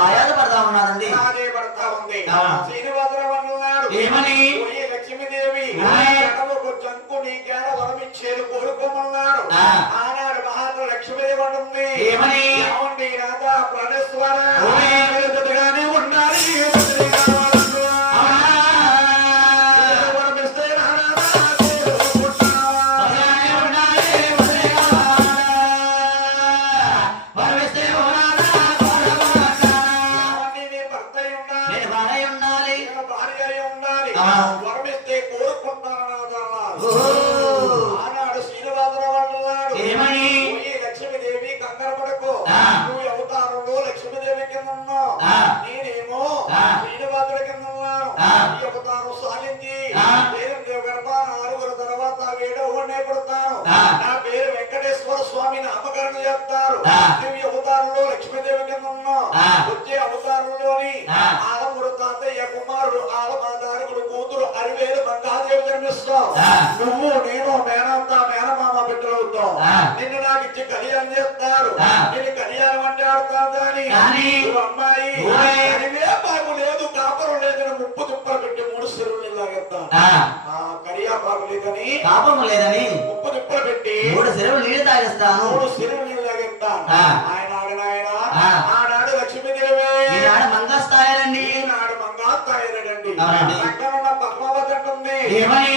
పాయాలు పడతా ఉన్నారండి. శ్రీనివాసరావు అన్నాడు ఏమని? లక్ష్మీదేవి చంకు నీకేనా వరమిచ్చేది కోరుకోమన్నాడు. ఆనాడు మహాత్మ లక్ష్మీదేవి అంటుంది ఏమని? ఏమండి రాధా ప్రాణేశ్వర ఉండాలి వరమిస్తే కోరుకుంటానన్నాడు. ఆనాడు శ్రీనివాసరావు అన్నాడు లక్ష్మీదేవి కంగారు పడకు, నువ్వు అవతారంలో లక్ష్మీదేవి కింద ఉన్నావు, నేనేమో శ్రీనివాసుడి కింద ఉన్నాను. ఈ అవతారం సాగించి గర్భాన 6 తర్వాత 7వ పుడతాను. నా పేరు వెంకటేశ్వర స్వామి నామకరణ చేస్తారు. నువ్వు అవతారంలో లక్ష్మీదేవి కింద ఉన్నావు. వచ్చే అవతారంలోని ఆలమూరు తాతయ్య కుమారుడు ఆలమాదారుడు కూతురు అరివేలు మంగాదేవి జన్మిస్తావు. నువ్వు నేను మేనమామ బిడ్డలవుతావు. నిన్ను నాకు ఇచ్చి కళ్యాణం చేస్తారు. నేను కళ్యాణం అంటే ఆడతాను కానీ నువ్వు అమ్మాయి అరివే పాకు లేదు, కాపురం లేదని ముప్పు తుప్పలు పెట్టి 3 చెరువులు లాగెత్తాను. కడియాపాకు లేదని పాపము లేదని ముప్పు తుప్పలు పెట్టి 3 చెరువులు నీళ్ళు తాగిస్తాను. 3 చెరువులు లాగెత్తాను. ఆనాడు లక్ష్మీదేవి ఈనాడు మంగాస్తాయారండి. ఈనాడు మంగాస్తాయారండి. అవునండి. పక్కన ఉన్న పద్మావతి అంటుంది ఏమని?